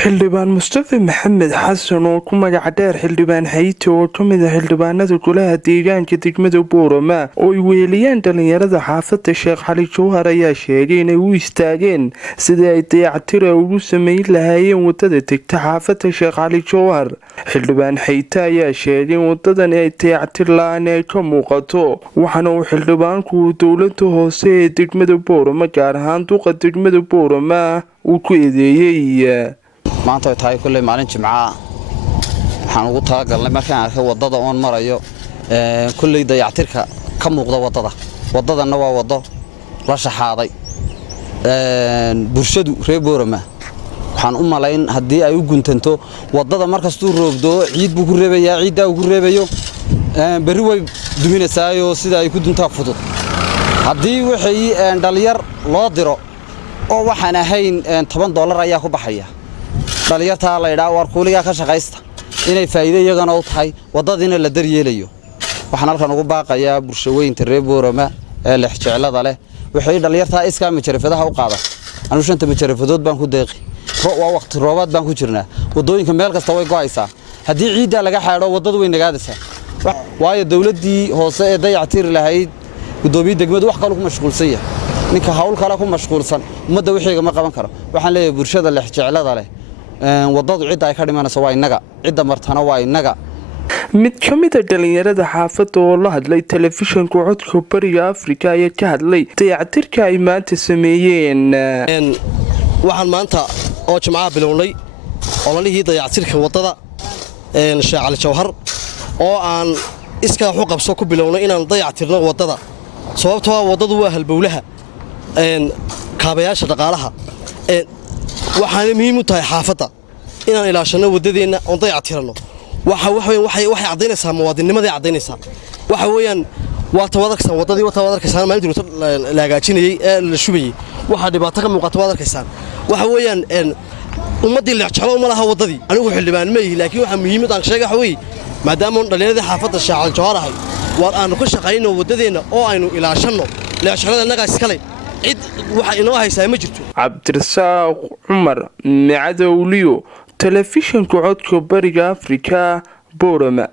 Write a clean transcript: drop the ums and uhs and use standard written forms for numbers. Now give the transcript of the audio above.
xildhibaan Mustafa Maxamed Xasan oo ku magac dheer xildhibaan Hayti oo ka mid ah xildhibaanada golaha deegaanka degmada Boorama oo ay weeliyaan dhalinyarada xaafadda Sheekh Cali Jawhar ayaa sheegay inay u istaageen sidii ay dayactir ugu sameyn lahaayeen wadada tagta xaafadda Sheekh Cali Jawhar. xildhibaan Hayti ayaa sheegay in wadadan ay dayactir la'aan ay ka muuqato, waxaana uu xildhibaanku dowladda hoose ee degmada Boorama gaar ahaan duqa degmada Boorama uu ku eedeeyay. maanta tahay kulay maalin jimca waxaan ugu talagalnay markaan arkay wadada oon marayo kulay dayactirka ka muuqda wadadana waa wado la shaxaaday bulshadu reer Boorama waxaan u malayn hadii ay u guntanto wadada markastuu roobdo ciid buu ku reebayaa ciidda uu ku reebayo bari way duminaysaa sida ay ku duntaa fudud hadii wixii dhalinyar loo diro oo waxaan ahayn $10 ayaa ku baxaya dhalinyarta la yiraahdo war kuuliga ka shaqeysta inay faa'iido iyagana u tahay wadadina la daryeelayo waxaan halkan ugu baaqayaa bulshooyinka reer Boorama ee lix jeclada leh waxay dhalinyarta iska majarafadaha u qaada anu shanta majarafadood baan ku deeqi waa waqti roobaad baan ku jirnaa wadooyinka meel kasta way go'aysaa hadii ciidda laga xaadho wadadu way nagaadaysaa waayo dawladii hoose ee dayactir lahayd gudoomiye degmadu wax kale ku mashquulsan yahay ninka hawl kale ku mashquulsan umada wixiga ma qaban karo waxaan leeyahay bulshada lix jeclada leh wadadu cid ay ka dhimanayso waa inaga cid martana waa inaga. mid ka mid ah dhalinyarada xaafadda oo la hadlay telefishinka codka bariga Afrika ayaa ka hadlay dayactirka ay maanta sameeyeen. waxaan maanta oo jimcaha bilownay ololihii dayactirka wadada Sheekh Cali Jawhar oo aan iska wax u qabso ku bilownay inaan dayactirno wadada sababtoo ah wadadu waa halbowlaha kaabayaasha dhaqaalaha waxaan muhiim u tahay xaafadda inaan ilaashano wadadeena oo dayactirno waxay cadeynaysaa muwaadinimadii cadeynaysaa waxa weeyaan waa tawadarksan wadadii waa tawadarksan maalintii la hagaajinayay ee la shubayay waxa dhibaato ka muuqata wadarkaysan waxa weeyaan ummadii la jeclo uma laha wadadii anigu xildhibaan ma yihi laakiin waxa muhiim ah sheega waxa weey maadaama dhalinyarada xaafadda Sheekh Cali Jawhar ahay war aan ku shaqeyno wadadeena oo aynu ilaashano la jeclada naga iskale cid waxa inoo haysaa ma jirto. Cabdirasaaq Cumar Macadowliyo telefishinka codka bariga Afrika Boorama.